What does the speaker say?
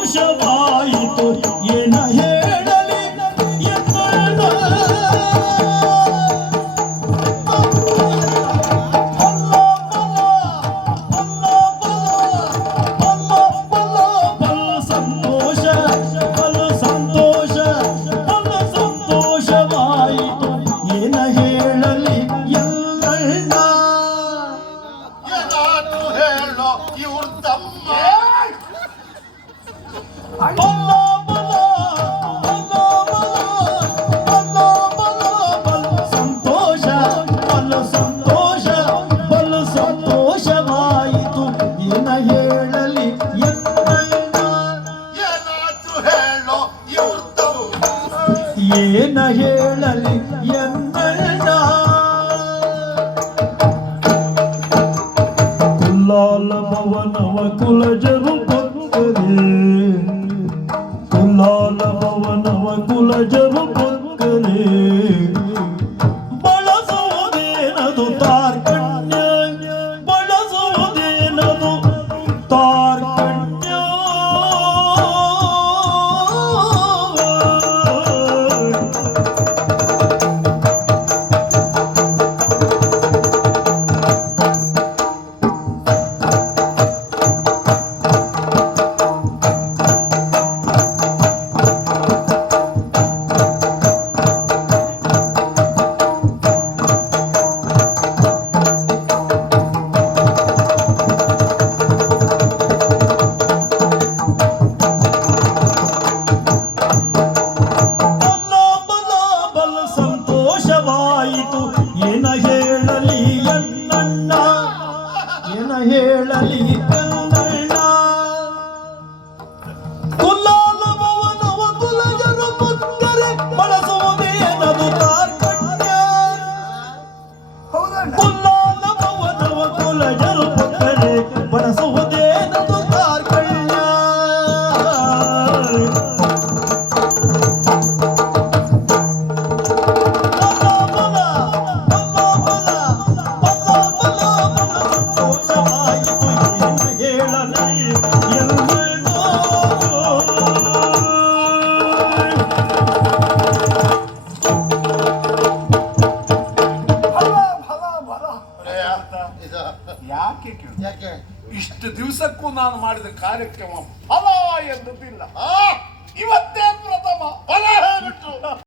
ಸಂತೋಷವಾಯಿತು ಏನ ಹೇಳಲಿ ಎನ್ನಣ್ಣ. ಏನ ಹೇಳಲಿ ಎನ್ನಣ್ಣ. ಕುಲ್ಲಾಲ ಭವನವ ಕುಲಜರು ಕೊಕ್ಕರೆ, ಕುಲ್ಲಾಲ ಭವನವ ಕುಲಜರು ಕೊಕ್ಕರೆ, ಬಳಸುವುದೇನದು ತಾರ್ಕಣ್ಯ, ಬಳಸುವುದೇನದು ತಾರ್ಕಣ್ಯ. ಏನ ಹೇಳಲಿ ಎನ್ನಣ್ಣ, ಏನ ಹೇಳಲಿ ಎನ್ನಣ್ಣ. ಕುಲ್ಲಾಲ ಭವನವ ಕುಲಜರು ಕೊಕ್ಕರೆ, ಬಳಸುವುದೇನದು ತಾರ್ಕಣ್ಯ. ಕುಲ್ಲಾಲ ಭವನವ ಕುಲಜರು ಕೊಕ್ಕರೆ, ಬಳಸುವುದೇನದು ತಾರ್ಕಣ್ಯ. ಯಾಕೆ ಇಷ್ಟು ದಿವಸಕ್ಕೂ ನಾನು ಮಾಡಿದ ಕಾರ್ಯಕ್ರಮ ಫಲ ಎನ್ನುವುದಿಲ್ಲ. ಇವತ್ತೇ ಪ್ರಥಮ ಫಲ